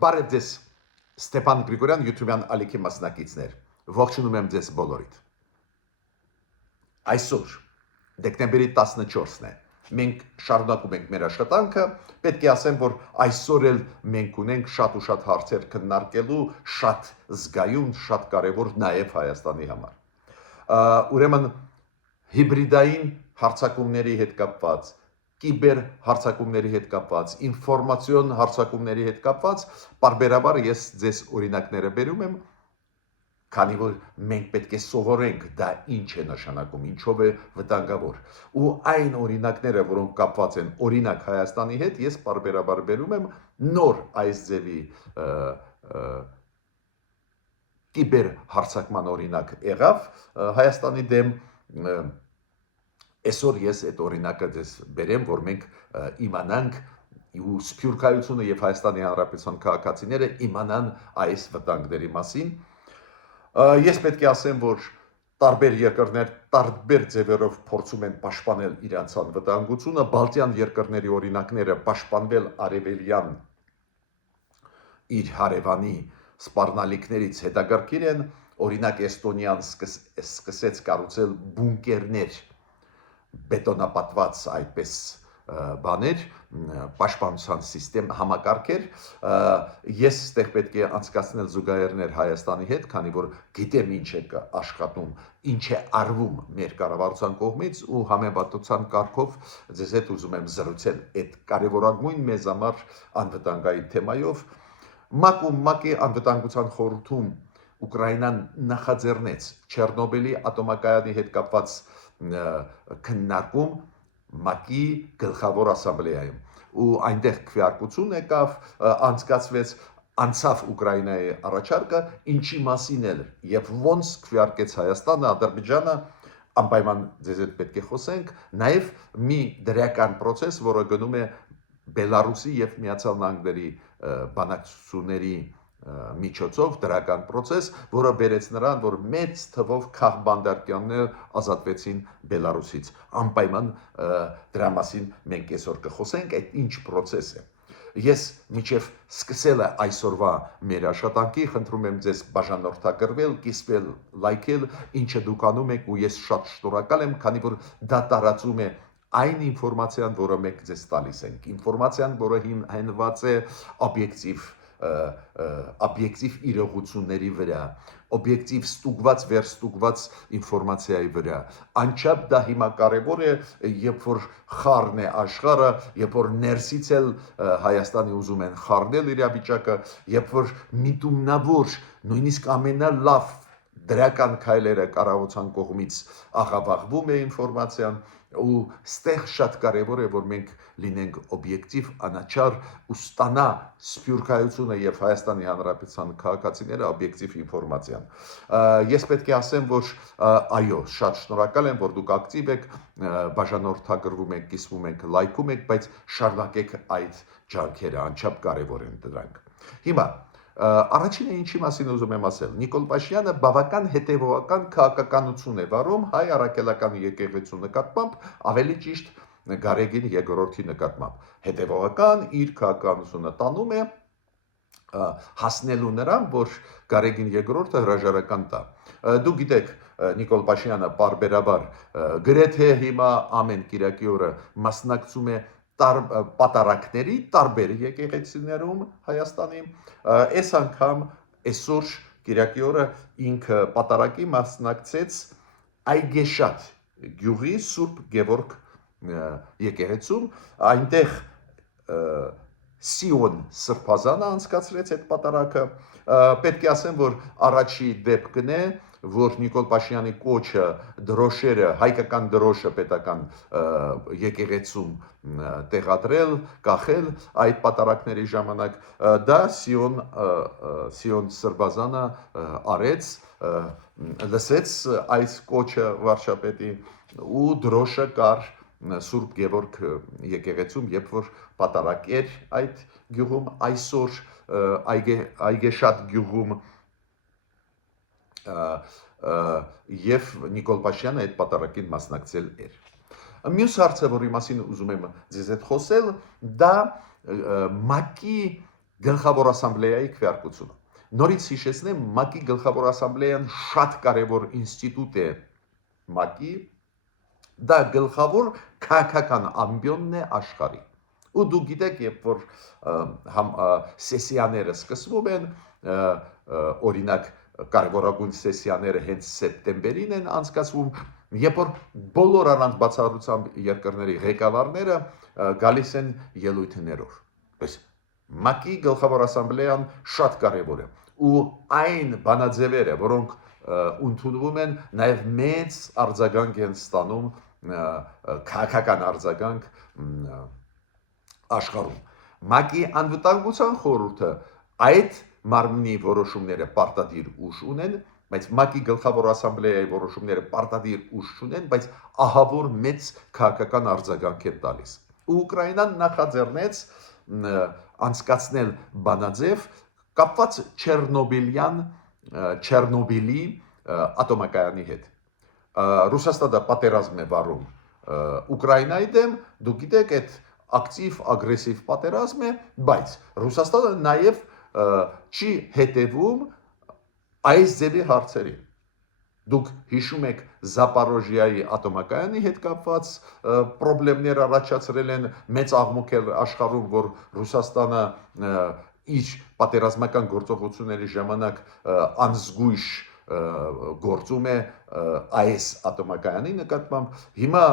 Բարև ձեզ, Ստեփան Գրիգորյան, YouTube-յան ալիքի մասնակիցներ, ողջունում եմ ձեզ բոլորիդ։ Այսօր, դեկտեմբերի 14-ն է, մենք շարունակում ենք մեր աշխատանքը, պետք է ասեմ, որ այսօր էլ մենք ունենք շատ ու շատ հարցեր քննարկելու, շատ զգայուն, շատ կարևոր նաև Հայաստանի համար։ Ուրեմն, հիբրիդային հարձակումների հետ կապված, կիբեր հարձակումների հետ կապված, ինֆորմացիոն հարձակումների հետ կապված, պարբերաբար ես ձեզ օրինակները բերում եմ, քանի որ մենք պետք է սովորենք դա ինչ է նշանակում, ինչով է վտանգավոր։ Ու այն օրինակները, որոնք կապված են օրինակ Հայաստանի հետ, ես պարբերաբար բերում եմ նոր այս ձևի կիբեր հարձակման օրինակ եղավ Հայաստանի դեմ։ Այսօր ես այդ օրինակը ձեզ բերեմ, որ մենք իմանանք ու սփյուռքայությունը եւ Հայաստանի Հանրապետության քաղաքացիները իմանան այս վտանգների մասին։ Ես պետք է ասեմ, որ տարբեր երկրներ տարբեր ձևերով փորձում են պաշտպանել իրենց անվտանգությունը, Բալտյան երկրների օրինակները պաշտպանվել արևելյան իր հարևանի սպառնալիքներից հետաքրքիր են, օրինակ Էստոնիան սկսեց կառուցել բունկերներ, բետոնապատված այդպես բաներ, պաշտպանության սիստեմ համակարգեր, ես ստեղ պետք է անցկացնել զուգահեռներ Հայաստանի հետ, քանի որ գիտեմ ինչ է աշխատում, ինչ է արվում մեր կառավարության կողմից ու համեմատության կարգով ձեզ հետ ուզում եմ զրուցել այդ կարևորագույն մեզ համար անվտանգային թեմայով։ ՄԱԿ-ի անվտանգության խորհրդում Ուկրաինան նախաձեռնեց Չեռնոբիլի ատոմակայանի հետ կապված քննարկում ՄԱԿ-ի գլխավոր ասամբլեայում ու այնտեղ քվեարկություն եկավ, անցավ Ուկրաինայի առաջարկը, ինչի մասին էլ եւ ոնց քվեարկեց Հայաստանը, Ադրբեջանը, անպայման ձեզ հետ պետք է խոսենք, նաեւ մի դրական process, որը գնում է Բելարուսի եւ Միացյալ Նահանգների բանակցությունների միջոցով դրական process, որը բերեց նրան, որ մեծ թվով քաղբանդարկյաններ ազատվեցին Բելարուսից։ Անպայման դրա մասին մենք այսօր կխոսենք, այդ ինչ process է։ Ես միջև սկսելը այսօրվա մեր աշխատանքի, խնդրում եմ ձեզ բաժանորդագրվել, կիսվել, լայքել, ինչը դուք անում եք ու ես շատ շնորհակալ եմ, քանի որ դա տարածում է այն ինֆորմացիան, որը մենք ձեզ տալիս ենք, ինֆորմացիան, որը հիմնված է օբյեկտիվ իրողությունների վրա, օբյեկտիվ ստուգված վերստուգված ինֆորմացիայի վրա։ Անչափ դա հիմա կարևոր է, երբ որ խառն է աշխարհը, երբ որ ներսից էլ Հայաստանի ուզում են խառնել իրավիճակը, երբ որ միտումնավոր, նույնիսկ ամենալավ դրական քայլերը կառավարության կողմից աղավաղվում է ինֆորմացիան ու ստեղ շատ կարևոր է, որ մենք լինենք օբյեկտիվ, անաչառ ու ստանա սփյուռքայությունը եւ Հայաստանի Հանրապետության քաղաքացիները օբյեկտիվ ինֆորմացիան։ Ես պետք է ասեմ, որ այո, շատ շնորհակալ եմ, որ դուք ակտիվ եք, բաժանորդագրվում եք, կիսվում եք, լայքում եք, բայց շարունակեք այդ ջանքերը, անչափ կարևոր են դրանք։ Հիմա առաջինը ինչի մասին ուզում եմ ասել, Նիկոլ Փաշինյանը բավական հետևողական քաղաքականություն է վարում հայ առաքելական եկեղեցու նկատմամբ, ավելի ճիշտ Գարեգին երկրորդի նկատմամբ։ Հետևողական իր քաղաքականությունը տանում է հասնելու նրան, որ Գարեգին երկրորդը հրաժարական տա։ Դուք գիտեք, Նիկոլ Փաշինյանը պարբերաբար գրեթե հիմա ամեն կիրակի օրը մասնակցում է պատարակների տարբեր եկեղեցիներում Հայաստանի, այս անգամ այսօր կիրակի օրը ինքը պատարակի մասնակցեց Այգեշատ գյուղի Սուրբ Գևորգ եկեղեցում, այնտեղ Սիոն Սրբազանը անցկացրեց այդ պատարակը։ Պետք է ասեմ, որ առաջի դեպքն է, որ Նիկոլ Փաշինյանի կոչը դրոշերը, հայկական դրոշը պետական եկեղեցում տեղադրել, կախել այդ պատարակների ժամանակ, դա Սիոն Սրբազանը արեց, լսեց այս կոչը վարչապետի ու դրոշը կար Սուրբ Գևորգ եկեղեցում, երբ որ պատարակ էր այդ գյուղում, այսօր Այգեշատ գյուղում եւ Նիկոլ Փաշինյանը այդ պատարակին մասնակցել էր։ Մյուս հարցը, որի մասին ուզում եմ ձեզ հետ խոսել, դա ՄԱԿ-ի Գլխավոր ասամբլեայի քվեարկությունը։ Նորից հիշեցնեմ, ՄԱԿ-ի գլխավոր ասամբլեան շատ կարևոր ինստիտուտ է ՄԱԿ-ի, դա գլխավոր քաղաքական ամբիոնն է աշխարհի։ Ու դու գիտեք, երբ որ սեսիաները սկսվում են, օրինակ կարևորագույն սեսիաները հենց սեպտեմբերին են անցկացվում, երբ որ բոլոր առանց բացառությամբ երկրների ղեկավարները գալիս են ելույթներով։ Պես ՄԱԿ-ի գլխավոր ասամբլեան շատ կարևոր է ու այն բանաձևերը, որոնք ընդունվում են, նաև մեծ արձագանք են ստանում քաղաքական արձագանք աշխարհում։ ՄԱԿ-ի անվտանգության խորհուրդը այդ մարմնի որոշումները պարտադիր ուժ ունեն, բայց ՄԱԿ-ի գլխավոր ասամբլեայի որոշումները պարտադիր ուժ չունեն, բայց ահավոր մեծ քաղաքական արձագանք են տալիս։ Ու Ուկրաինան նախաձեռնեց անցկացնել բանաձև կապված Չեռնոբիլի ատոմակայանի հետ։ Ռուսաստանը պատերազմ է վարում Ուկրաինայի դեմ, դուք գիտեք, այդ ակտիվ ագրեսիվ պատերազմ է, բայց Ռուսաստանը նաև չի հետևում այս ձևի հարցերին։ Դուք հիշում եք Զապարոժիայի ատոմակայանի հետ կապված խնդիրներ առաջացրել են մեծ աղմուկել աշխարհում, որ Ռուսաստանը իր պատերազմական գործողությունների ժամանակ անզգույշ գործում է այս ատոմակայանի նկատմամբ։ Հիմա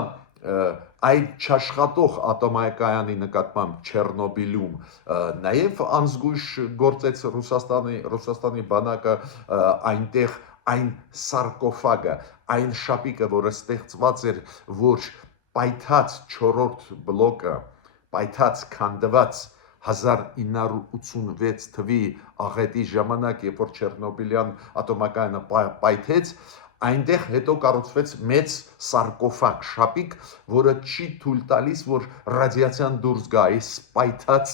այդ չաշխատող ատոմակայանի նկատմամբ Չեռնոբիլում նաև անզգույշ գործեց Ռուսաստանի բանակը այնտեղ այն սարկոֆագը, այն շապիկը, որը ստեղծված էր, որ պայթած 4-րդ բլոկը, պայթած քանդված 1986 թվի աղետի ժամանակ, երբ որ Չեռնոբիլյան ատոմակայանը պայթեց, այնտեղ հետո կառուցվեց մեծ սարկոֆագ, շապիկ, որը չի թույլ տալիս, որ ռադիացիան դուրս գա այս պայթած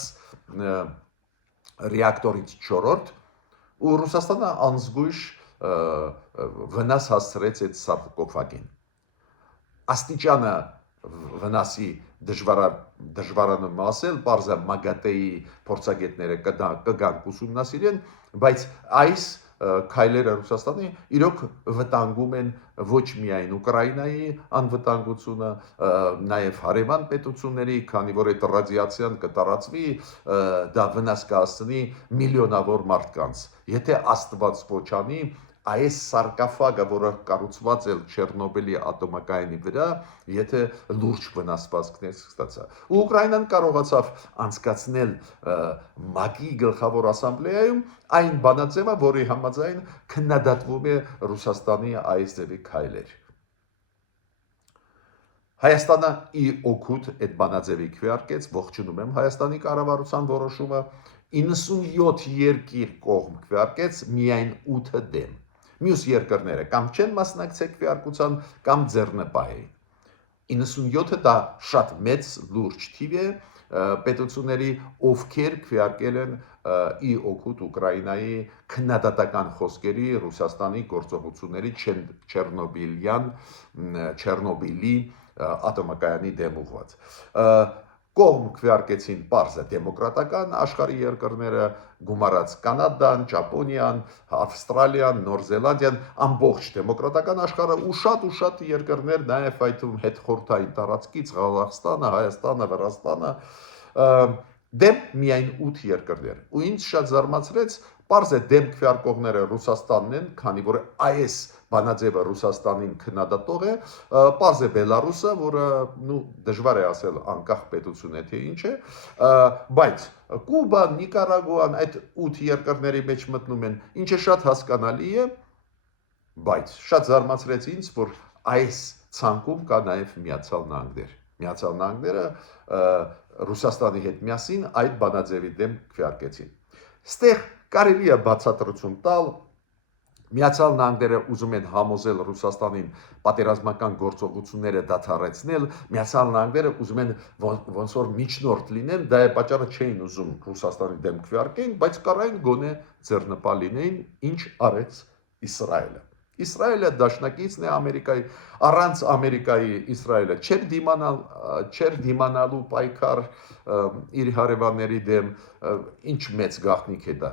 ռեակտորից 4-րդ, ու Ռուսաստանը անզգույշ վնաս հասցրեց այդ սարկոֆագին։ Աստիճանը վնասի դժվարանում ասել, պարզը ՄԱԳԱՏԵ-ի փորձագետները կգան ուսումնասիրեն, բայց այս քայլերը Ռուսաստանի իրոք վտանգում են ոչ միայն Ուկրաինայի անվտանգությունը, նաև հարևան պետությունների, քանի որ այդ ռադիացիան կտարածվի, դա վնաս կհասցնի միլիոնավոր մարդկանց։ Եթե Աստված ոչ անի, այս սարկոֆագը, որը կառուցված է Չեռնոբիլի ատոմակայանի վրա, եթե լուրջ վնասվածքներ ստացա։ Ու Ուկրաինան կարողացավ անցկացնել ՄԱԿ-ի գլխավոր ասամբլեայում այն բանաձևը, որի համաձայն քննադատվում է Ռուսաստանի այս ձևի քայլեր։ Հայաստանը ի օգուտ այդ բանաձևի քվեարկեց, ողջունում եմ Հայաստանի կառավարության որոշումը, 97 երկիր կողմ քվեարկեց, միայն 8-ը դեմ։ Մյուս երկրները կամ չեն մասնակցել քվեարկության, կամ ձեռնպահ էին։ 97-ը դա շատ մեծ լուրջ թիվ է պետությունների, ովքեր քվեարկել են ի օգուտ Ուկրաինայի քննադատական խոսքերի Ռուսաստանի գործողությունների Չեռնոբիլի ատոմակայանի դեմ ուղղված։ Կողմ քվեարկեցին պարզը դեմոկրատական աշխարհի երկրները, գումարած Կանադան, Ճապոնիան, Ավստրալիան, Նոր Զելանդիան, ամբողջ դեմոկրատական աշխարհը ու շատ երկրներ, նաև այդում հետխորհրդային տարածքից Ղազախստանը, Հայաստանը, Վրաստանը, դեմ միայն 8 երկրներ։ Ու ինձ շատ զարմացրեց, պարզ է դեմ քվեարկողները Ռուսաստանն են, քանի որ այս բանաձևը Ռուսաստանին քննադատող է, պարզ է Բելարուսը, որը դժվար է ասել անկախ պետություն է թե ինչ է, բայց Կուբան, Նիկարագուան այդ 8 երկրների մեջ մտնում են, ինչը շատ հասկանալի է, բայց շատ զարմացրեց ինձ, որ այս ցանկում կա նաև Միացյալ Նահանգներ։ Միացյալ Նահանգները Ռուսաստանի հետ միասին այդ բանաձևի դեմ քվեարկեցին։ Ստեղ կարելի է բացատրություն տալ, Միացյալ Նահանգները ուզում են համոզել Ռուսաստանին պատերազմական գործողությունները դադարեցնել, Միացյալ Նահանգները ուզում են ոնց որ միջնորդ լինեն, դա է պատճառը չէին ուզում Ռուսաստանի դեմ քվեարկեն, բայց կարային գոնե ձեռնպահ լինեին, ինչ արեց Իսրայելը։ Իսրայելը դաշնակիցն է Ամերիկայի, առանց Ամերիկայի Իսրայելը չէր դիմանալու պայքար իր հարևանների դեմ, ինչ մեծ գաղտնիք է դա,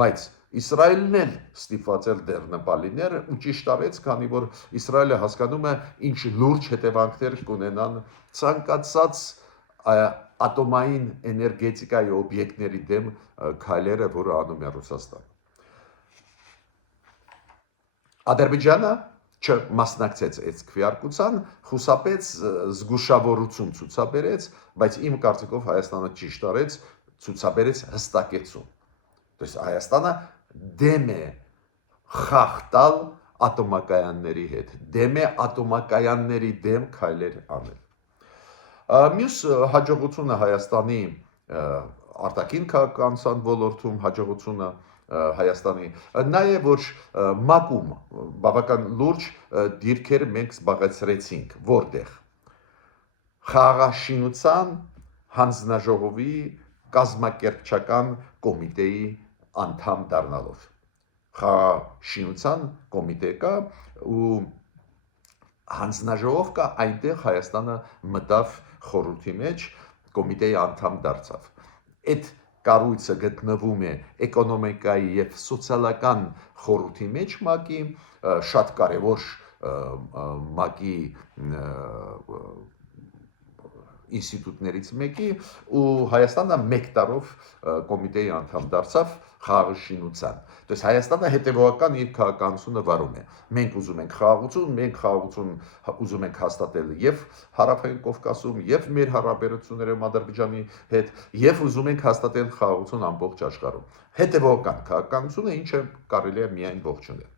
բայց Իսրայելն էլ ստիպված էր դեռնպալիներ ու ճիշտ արեց, քանի որ Իսրայելը հասկանում է ինչ լուրջ հետևանքներ կունենան ցանկացած ատոմային էներգետիկայի օբյեկտների դեմ քայլերը, որը անում է Ռուսաստանը։ Ադրբեջանը չմասնակցեց այդ քվեարկության, խուսափեց զգուշավորություն ցուցաբերեց, բայց իմ կարծիքով Հայաստանը ճիշտ արեց, ցուցաբերեց հստակեցում։ Դες Հայաստանը դեմ է խախտալ ատոմակայանների հետ, դեմ է ատոմակայանների դեմ քայլեր անել։ Մյուս հաջողությունը Հայաստանի արտաքին քաղաքականության ոլորտում հաջողությունը Հայաստանի նաև որ մակում բավական լուրջ դիրքեր մենք զբաղեցրեցինք, որտեղ խաղաղաշինության հանձնաժողովի կազմակերպչական կոմիտեի անդամ դառնալով խաղաղաշինության կոմիտե կա ու հանձնաժողով կա, այնտեղ Հայաստանը մտավ խորհրդի մեջ, կոմիտեի անդամ դարձավ։ Այդ կառույցը գտնվում է էկոնոմիկայի եւ սոցիալական խորհրդի մեջ ՄԱԿ-ի, շատ կարևոր ՄԱԿ-ի ինստիտուտներից մեկի ու Հայաստանը մեկ տարով կոմիտեի անդամ դարձավ խաղաղաշինության։ Դες Հայաստանը հետևողական իր քաղաքականությունը վարում է։ Մենք ուզում ենք խաղաղություն, մենք խաղաղություն ուզում ենք հաստատել եւ Հարավային Կովկասում, եւ մեր հարաբերությունները Ադրբեջանի հետ, եւ ուզում ենք հաստատել խաղաղություն ամբողջ աշխարհում։ Հետևողական քաղաքականությունը, ինչը կարելի է միայն ողջունել։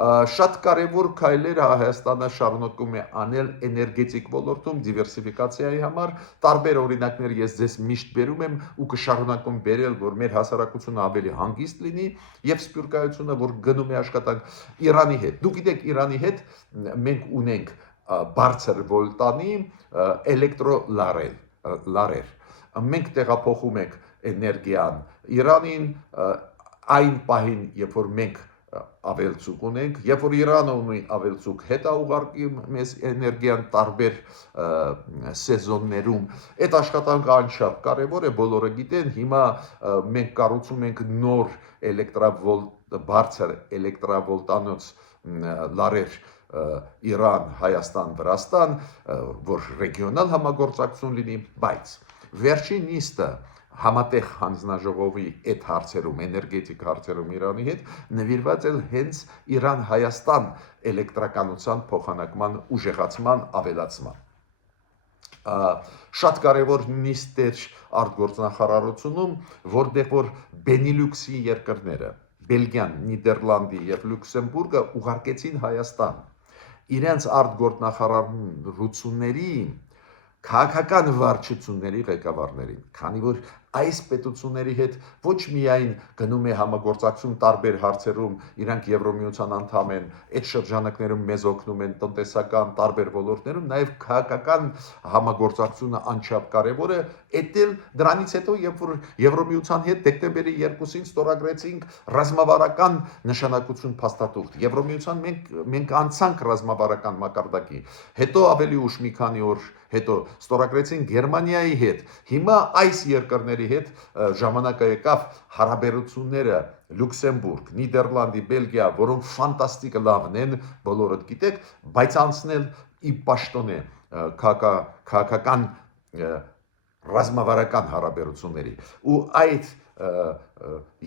Շատ կարևոր քայլեր Հայաստանը շարունակում է անել էներգետիկ ոլորտում դիվերսիֆիկացիայի համար, տարբեր օրինակներ ես ձեզ միշտ բերում եմ ու կշարունակում բերել, որ մեր հասարակությունը ավելի հանգիստ լինի եւ սփյուռքայությունը, որ գնում է աշխատանք Իրանի հետ։ Դուք գիտեք, Իրանի հետ մենք ունենք բարձր վոլտանի էլեկտրոլարեր։ Մենք տեղափոխում ենք էներգիան Իրանին, այն պահին, երբ որ մենք ավելցուկ ունենք, երբ որ Իրանը ունի ավելցուկ, հետա ուղարկի մեզ էներգիան տարբեր սեզոններում, այդ աշխատանքը անչափ կարևոր է, բոլորը գիտեն, հիմա մենք կառուցում ենք նոր բարձր էլեկտրավոլտանոց լարեր Իրան, Հայաստան, Վրաստան, որ ռեգիոնալ համագործակցություն լինի, բայց վերջին նիստը համատեղ հանձնաժողովի այդ հարցերում, էներգետիկ հարցերում Իրանի հետ նվիրված է հենց Իրան-Հայաստան էլեկտրականության փոխանակման ուժեղացման ավելացման։ Շատ կարևոր նիստ էր արտգործնախարարությունում, որտեղ որ Բենիլյուքսի երկրները, Բելգիան, Նիդերլանդի եւ Լյուքսեմբուրգը ուղարկեցին Հայաստան իրենց արտգործնախարարությունների քաղաքական վարչությունների ղեկավարներին, քանի որ այս պետությունների հետ ոչ միայն գնում է համագործակցություն տարբեր հարցերում, իրանք Եվրոմիության անդամ են, այդ շրջանակներում մեզ օգնում են տնտեսական տարբեր ոլորտներում, նաև քաղաքական համագործակցությունը անչափ կարևոր է, էտել դրանից հետո, երբ որ Եվրոմիության հետ դեկտեմբերի 2-ին ստորագրեցինք ռազմավարական նշանակություն փաստաթուղթ, Եվրոմիության մենք անցանք ռազմավարական մակարդակի, հետո ավելի ուշ մի քանի օր հետո ստորագրեցին Գերմանիայի հետ, հիմա այս երկրների հետ ժամանակը եկավ հարաբերությունները Լյուքսեմբուրգ, Նիդերլանդի, Բելգիա, որոնք ֆանտաստիկ լավն են, բոլորդ գիտեք, բայց անցնել ի պաշտոն է քաղաքական ռազմավարական հարաբերությունների ու այդ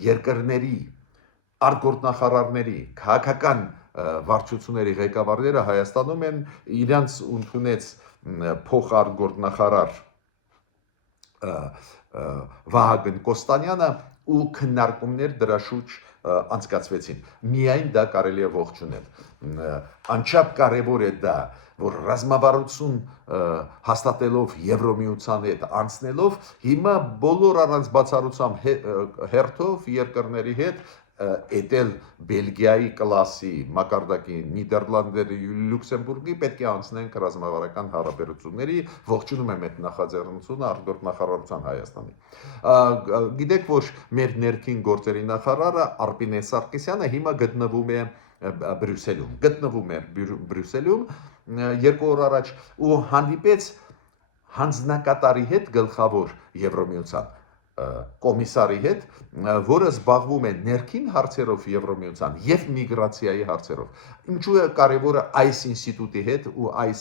երկրների արտգործնախարարների քաղաքական վարչությունների ղեկավարները Հայաստանում են իրենց ընդունեց փոխարտգործնախարար Վահագն Կոստանյանը ու քննարկումներ դրա շուրջ անցկացվեցին։ Միայն դա կարելի է ողջունել։ Անչափ կարևոր է դա, որ ռազմավարություն հաստատելով Եվրոմիության հետ անցնելով, հիմա բոլոր առանց բացառությամբ հերթով երկրների հետ էտել Բելգիայի կլասի մակարդակի Նիդերլանդերի Լյուքսեմբուրգի պետք է անցնենք ռազմավարական հարաբերությունների, ողջունում եմ այդ նախաձեռնությունը արտգործնախարարության Հայաստանի։ Գիտեք, որ մեր ներքին գործերի նախարարը Արպինե Սարգսյանը հիմա գտնվում է Բրյուսելում, գտնվում էր Բրյուսելում 2 օր առաջ ու հանդիպեց հանձնակատարի հետ գլխավոր Եվրոմիության կոմիսարի հետ, որը զբաղվում է ներքին հարցերով Եվրոմիության եւ միգրացիայի հարցերով։ Ինչու է կարևորը այս ինստիտուտի հետ ու այս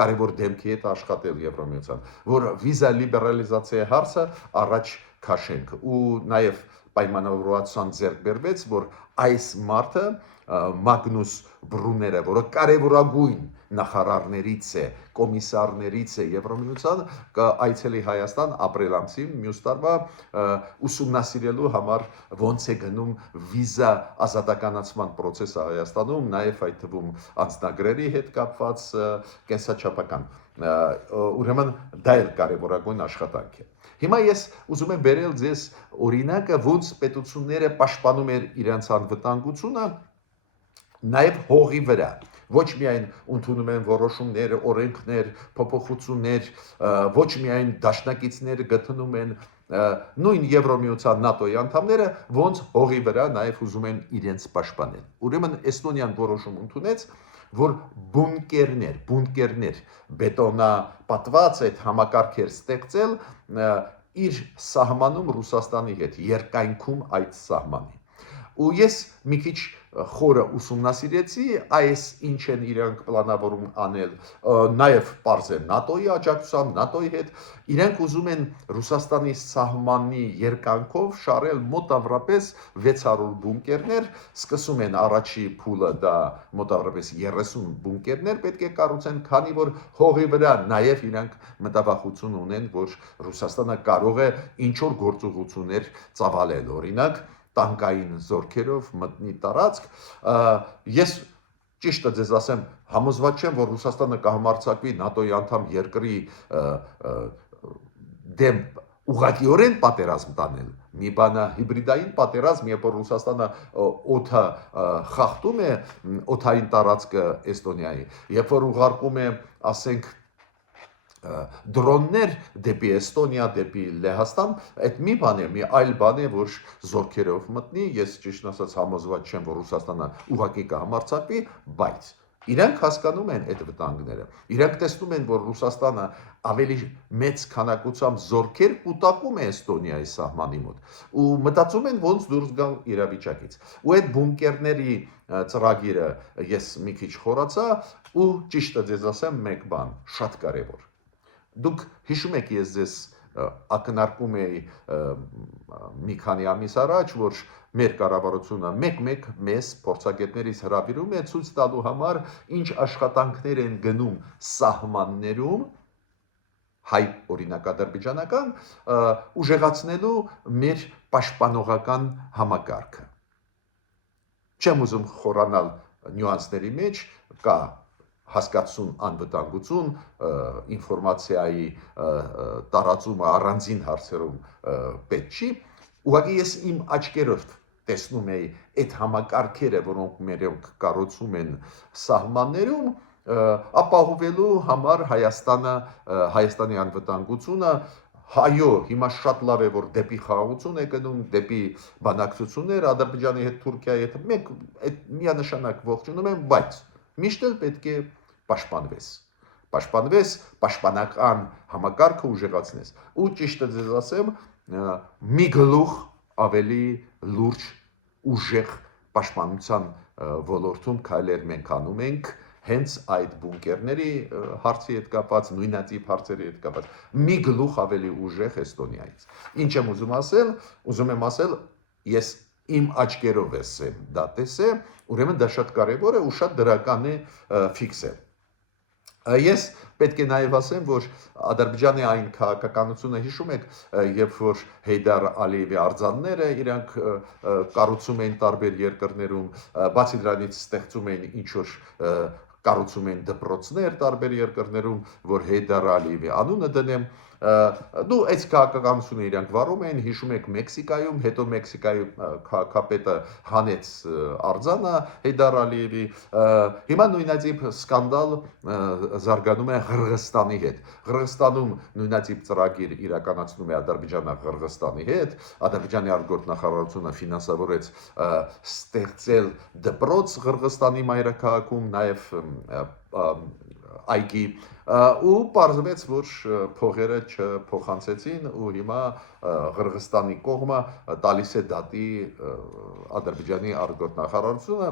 կարևոր դեմքի հետ աշխատել Եվրոմիության, որ վիզա լիբերալիզացիայի հարցը առաջ քաշենք ու նաեւ պայմանավորվածության ձեռք բերվեց, որ այս մարդը Մագնուս Բրուները, որը կարևորագույն նախարարներից է, կոմիսարներից է Եվրոմիության, կայցելի Հայաստան ապրիլ ամսին, մյուս տարվա ուսումնասիրելու համար ոնց է գնում վիզա ազատականացման process-ը Հայաստանում, նաև այդ թվում անձնագրերի հետ կապված կենսաչափական։ Ուրեմն դա էլ կարևորագույն աշխատանք է։ Հիմա ես ուզում եմ բերել ձեզ օրինակը, ոնց պետությունները պաշտպանում են իրենց անվտանգությունը նաև հողի վրա։ Ոչ միայն ընդունում են որոշումներ, օրենքներ, փոփոխություններ, ոչ միայն դաշնակիցները գտնում են նույն Եվրոմիության ՆԱՏՕ-ի անդամները, ոնց հողի վրա նաև ուզում են իրենց պաշտպանել։ Ուրեմն Էստոնիան որոշում ընդունեց, որ բունկերներ բետոնապատված այդ համակարգեր ստեղծել իր սահմանում Ռուսաստանի հետ, երկայնքում այդ սահմանի։ Ու ես մի քիչ խորը ուսումնասիրեցի այս ինչ են իրենք պլանավորում անել, նաև պարզեն ՆԱՏՕ-ի աջակցությամբ, ՆԱՏՕ-ի հետ իրենք ուզում են Ռուսաստանի սահմանի երկայնքով շարել մոտավորապես 600 բունկերներ, սկսում են առաջի փուլը դա մոտավորապես 30 բունկերներ պետք է կառուցեն, քանի որ հողի վրա նաև իրենք մտավախություն ունեն, որ Ռուսաստանը կարող է ինչ որ գործողություններ ծավալել, օրինակ տանկային զորքերով մտնի տարածք, ես ճիշտը ձեզ ասեմ, համոզված չեմ, որ Ռուսաստանը կհամարձակվի ՆԱՏՕ-ի անդամ երկրի դեմ ուղղակիորեն պատերազմ տանել։ Մի բան է հիբրիդային պատերազմ, երբ որ Ռուսաստանը օդը խախտում է օդային տարածքը Էստոնիայի, երբ որ ուղարկում է, ասենք, դրոններ դեպի Էստոնիա, դեպի Լեհաստան, այդ մի բան է, մի այլ բան է, որ զորքերով մտնի, ես ճիշտ ասած համոզված չեմ, որ Ռուսաստանը ուղղակի կհամարձակվի, բայց իրենք հասկանում են այդ վտանգները։ Իրենք տեսնում են, որ Ռուսաստանը ավելի մեծ քանակությամբ զորքեր կուտակում է Էստոնիայի սահմանի մոտ ու մտածում են ոնց դուրս գալ իրավիճակից։ Ու այդ բունկերների ծրագիրը ես մի քիչ խորացա ու ճիշտը ձեզ ասեմ մեկ բան, շատ կարևոր։ Դուք հիշում եք ես ձեզ ակնարկում էի մի քանի ամիս առաջ, որ մեր կառավարությունը մեկ-մեկ մեզ փորձագետներից հրավիրում է ցույց տալու համար, ինչ աշխատանքներ են գնում սահմաններում հայ օրինակադրբիջանական ուժեղացնելու մեր պաշտպանողական համակարգը։ Չեմ ուզում խորանալ նյուանսների մեջ, կա հասկացություն, անվտանգություն, ինֆորմացիայի տարածումը առանձին հարցերում պետք չի, ուղղակի ես իմ աչքերով տեսնում էի այդ համակարգերը, որոնք մերոնք կառուցում են սահմաններում, ապահովելու համար Հայաստանի անվտանգությունը, հայո, հիմա շատ լավ է, որ դեպի խաղաղություն է գնում, դեպի բանակցություններ Ադրբեջանի հետ, Թուրքիայի հետ, մենք այդ միանշանակ ողջունում եմ, բայց միշտ էլ պետք է պաշտպանվես, պաշտպանական համակարգը ուժեղացնես։ Ու ճիշտը ձեզ ասեմ, մի գլուխ ավելի լուրջ ուժեղ պաշտպանության ոլորտում քայլեր մենք անում ենք հենց այդ բունկերների հարցի հետ կապված, նույնատիպ հարցերի հետ կապված, մի գլուխ ավելի ուժեղ Էստոնիայից։ Ինչ եմ ուզում ասել, ուզում եմ ասել, ես իմ աչքերով եմ դա տեսել, ուրեմն դա շատ կարևոր է ու շատ դրական է ֆիքսել։ Ես պետք է նաև ասեմ, որ Ադրբեջանի այն քաղաքականությունը հիշում եք, երբ որ Հեյդար Ալիևի արձանները իրանք կառուցում էին տարբեր երկրներում, բացի դրանից ստեղծում էին ինչ-որ կառուցում էին դպրոցներ տարբեր երկրներում, որ Հեյդար Ալիևի անունը դնեն, Դու այս քաղաքականությունը իրանք վարում են, հիշում եք Մեքսիկայում, հետո Մեքսիկայի քաղաքապետը հանեց արձանը Հեյդար Ալիևի, հիմա նույնատիպ սկանդալ զարգանում է Ղրղստանի հետ։ Ղրղստանում նույնատիպ ծրագիր իրականացնում է Ադրբեջանը Ղրղստանի հետ, Ադրբեջանի արտգործնախարարությունը ֆինանսավորեց ստեղծել դպրոց Ղրղստանի մայրաքաղաքում, նաև այգի ու պարզվեց, որ փողերը չփոխանցեցին ու հիմա Ղրղստանի կողմը տալիս է դատի Ադրբեջանի արտգործնախարարությունը։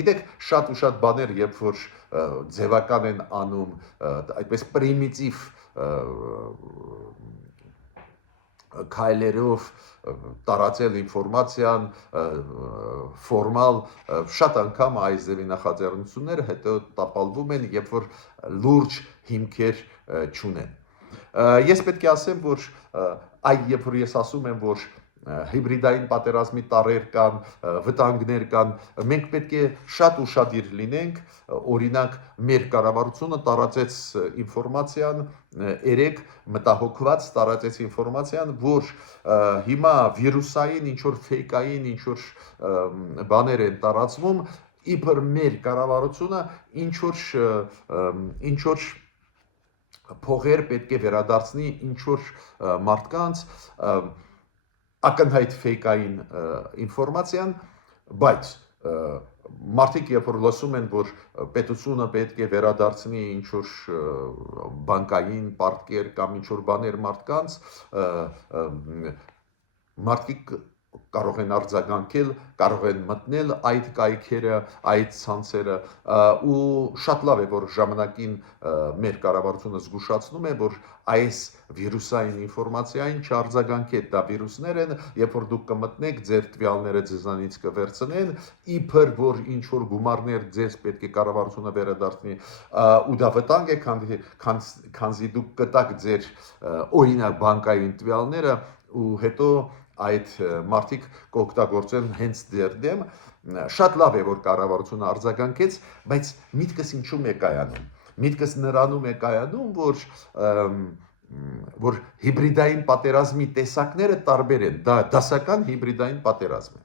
Գիտեք, շատ ու շատ բաներ, երբ որ ձևական են անում, այդպես պրիմիտիվ քայլերով տարածել ինֆորմացիան ֆորմալ շատ անգամ այս ձևի նախաձեռնությունները հետո տապալվում են, երբ որ լուրջ հիմքեր չունեն։ Ես պետք է ասեմ, որ երբ որ ես ասում եմ, որ հիբրիդային պատերազմի տարրեր կան, վտանգներ կան, մենք պետք է շատ ուշադիր լինենք, օրինակ մեր կառավարությունը տարածեց ինֆորմացիան, երեք մտահոգված տարածեց ինֆորմացիան, որ հիմա վիրուսային ինչ-որ ֆեյկային ինչ-որ բաներ են տարածվում, իբր մեր կառավարությունը ինչ-որ փողեր պետք է վերադարձնի ինչ-որ մարդկանց ակնհայտ ֆեյկային ինֆորմացիան, բայց մարդիկ երբ որ լսում են, որ պետությունը պետք է վերադարձնի ինչ-որ բանկային պարտքեր կամ ինչ-որ բաներ մարդկանց, մարդիկ կարող են արձագանքել, կարող են մտնել այդ կայքերը, այդ ցանցերը ու շատ լավ է, որ ժամանակին մեր կառավարությունը զգուշացնում է, որ այս վիրուսային ինֆորմացիային չարձագանքեք, դա վիրուսներ են, երբ որ դուք կմտնեք, ձեր տվյալները ձեզանից կվերցնեն, իբր որ ինչ որ գումարներ ձեզ պետք է կառավարությունը վերադարձնի, ու դա վտանգ է, քանզի դուք կտաք ձեր օրինակ բանկային տվյալները ու հետո այդ մարդիկ կօգտագործեն հենց դեր դեմ, շատ լավ է, որ կառավարությունը արձագանքեց, բայց միտքս ինչու՞մ է կայանում։ Միտքս նրանում է կայանում, որ հիբրիդային պատերազմի տեսակները տարբեր են, դա դասական հիբրիդային պատերազմ է։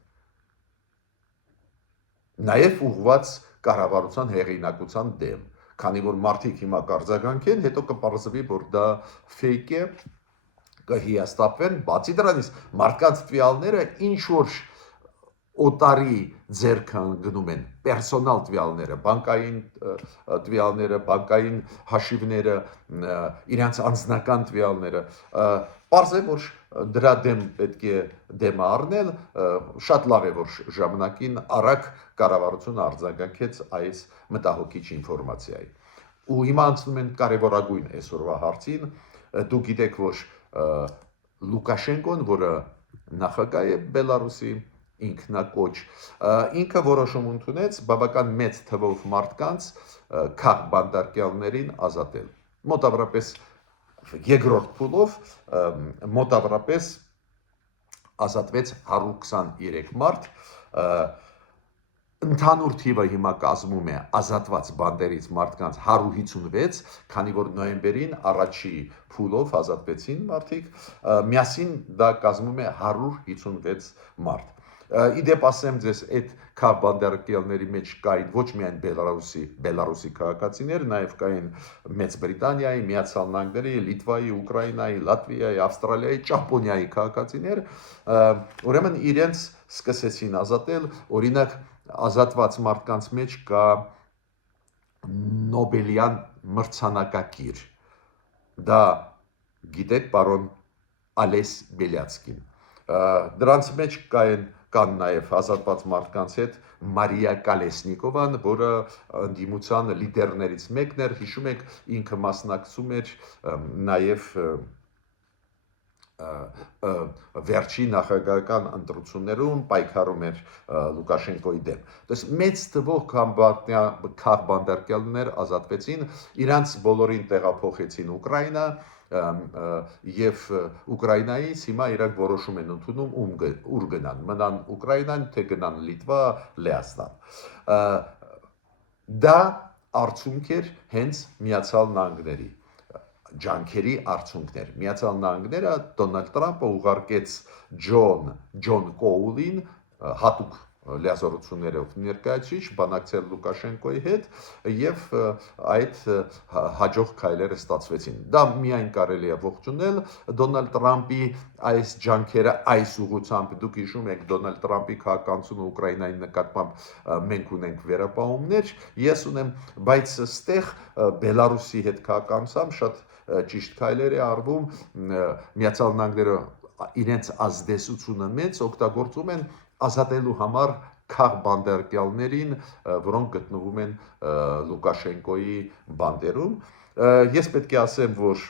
Նաև ուղղված կառավարության հեղինակության դեմ, քանի որ մարդիկ հիմա կարձագանքեն, հետո կպարզվի, որ դա ֆեյք է, կհիաստապվեն, բացի դրանից մարդկանց տվյալները ինչ որ օտարի ձեռքը գնում են, պերսոնալ տվյալները, բանկային տվյալները, բանկային հաշիվները, իրենց անձնական տվյալները, պարզ է, որ դրա դեմ պետք է դեմը առնել, շատ լավ է, որ ժամանակին արագ կառավարությունը արձագանքեց այս մտահոգիչ ինֆորմացիայի։ Ու հիմա անցնում են կարևորագույն այսօրվա հարցին, դուք գիտեք, որ Լուկաշենկոն, որը նախագահ է Բելարուսի, ինքնակոչ, ինքը որոշում ընդունեց բավական մեծ թվով մարդկանց քաղբանտարկյալներին ազատել։ Մոտավորապես երկրորդ փուլով մոտավորապես ազատվեց 123 մարդ, ընդհանուր թիվը հիմա կազմում է ազատված բանդերից մարդկանց 156, քանի որ նոյեմբերին առաջի փուլով ազատվեցին մարդիկ, միասին դա կազմում է 156 մարդ։ Իդեպ ասեմ ձեզ, այդ քաղբանտարկյալների մեջ կային ոչ միայն Բելարուսի քաղաքացիներ, նաև կային Մեծ Բրիտանիայի, Միացյալ Նահանգների, Լիտվայի, Ուկրաինայի, Լատվիայի, Ավստրալիայի, Ճապոնիայի քաղաքացիներ, ուրեմն իրենց սկսեցին ազատել, օրինակ ազատված մարդկանց մեջ կա Նոբելյան մրցանակակիր, դա գիտեք պարոն Ալես Բելյացկին, դրանց մեջ կան նաև ազատված մարդկանց հետ Մարիա Կալեսնիկովան, որը ընդդիմության լիդերներից մեկն էր, հիշում եք, ինքը մասնակցում էր նաև վերջի նախագահական ընտրություններում պայքարում էր Լուկաշենկոյի դեմ։ Դες մեծ թվով քաղբանտարկյալներ ազատվեցին, իրանց բոլորին տեղափոխեցին Ուկրաինա, եւ Ուկրաինայից հիմա իրանք որոշում են ընդունում ուր գնան, մնան Ուկրաինան, թե գնան Լիտվա, Լեհաստան։ Դա արդյունք էր հենց Միացյալ Նահանգների։ ջանքերի արդյունքներ։ Միացյալ Նահանգները Դոնալդ Տրամպը ուղարկեց Ջոն Կոուլին հատուկ լիազորություններով ներկայացիչ բանակցել Լուկաշենկոյի հետ եւ այդ հաջող քայլերը ստացվեցին։ Դա միայն կարելի է ողջունել Դոնալդ Տրամպի այս ջանքերը այս ուղղությամբ։ Դուք հիշում եք Դոնալդ Տրամպի քաղաքականությունը Ուկրաինայի նկատմամբ մենք ունենք վերապահումներ, ես ունեմ, բայց ստեղ Բելարուսի հետ քաղաքականությամբ շատ ճիշտ քայլեր է արվում, Միացյալ Նահանգները իրենց ազդեցությունը մեծ օգտագործում են ազատելու համար քաղբանդարկյալներին, որոնք գտնվում են Լուկաշենկոյի բանդերում։ Ես պետք է ասեմ, որ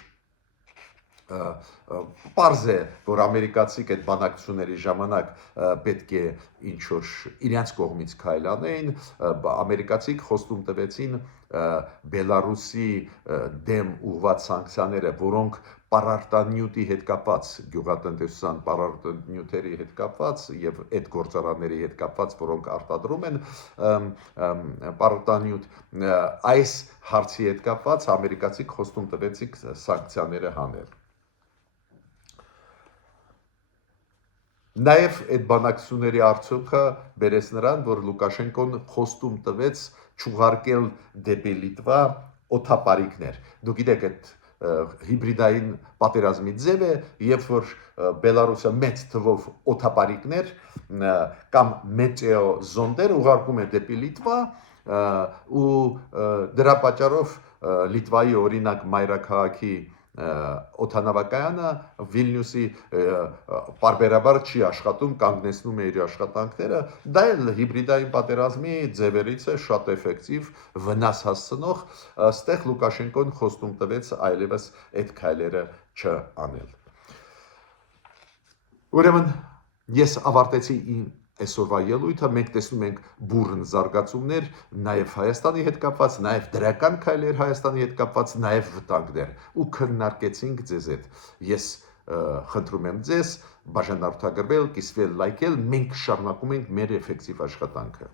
պարզ է, որ ամերիկացիք այդ բանակցությունների ժամանակ պետք է ինչ-որ իրենց կողմից քայլ անեին, ամերիկացիք խոստում տվեցին Բելարուսի դեմ ուղղված սանկցիաները, որոնք պարարտանյութի հետ կապված, գյուղատնտեսության պարարտանյութերի հետ կապված եւ այդ գործարանների հետ կապված, որոնք արտադրում են պարարտանյութ, այս հարցի հետ կապված ամերիկացիք խոստում տվեցին սանկցիաները հանել։ Նաև այդ բանակցությունների արդյունքը բերեց նրան, որ Լուկաշենկոն խոստում տվեց չուղարկել դեպի Լիտվա օդապարիկներ։ Դուք գիտեք, այդ հիբրիդային պատերազմի ձև է, երբ որ Բելարուսը մեծ թվով օդապարիկներ կամ մետեո զոնդեր ուղարկում է դեպի Լիտվա ու դրա պատճառով Լիտվայի օրինակ մայրաքաղաքի օդանավակայանը Վիլնյուսի պարբերաբար չի աշխատում, կանգնեցնում է իր աշխատանքները, դա էլ հիբրիդային պատերազմի ձևերից է շատ էֆեկտիվ, վնաս հասցնող, ստեղ Լուկաշենկոն խոստում տվեց այլևս այդ քայլերը չանել։ Ուրեմն ես ավարտեցի իմ այսօրվա ելույթը, մենք տեսնում ենք բուրըն զարգացումներ, նաև Հայաստանի հետ կապված, նաև դրական քայլեր Հայաստանի հետ կապված, նաև վտանգներ ու քննարկեցինք ձեզ հետ։ Ես խնդրում եմ ձեզ բաժանորդագրվել, կիսվել, լայքել, մենք շարունակում ենք մեր էֆեկտիվ աշխատանքը։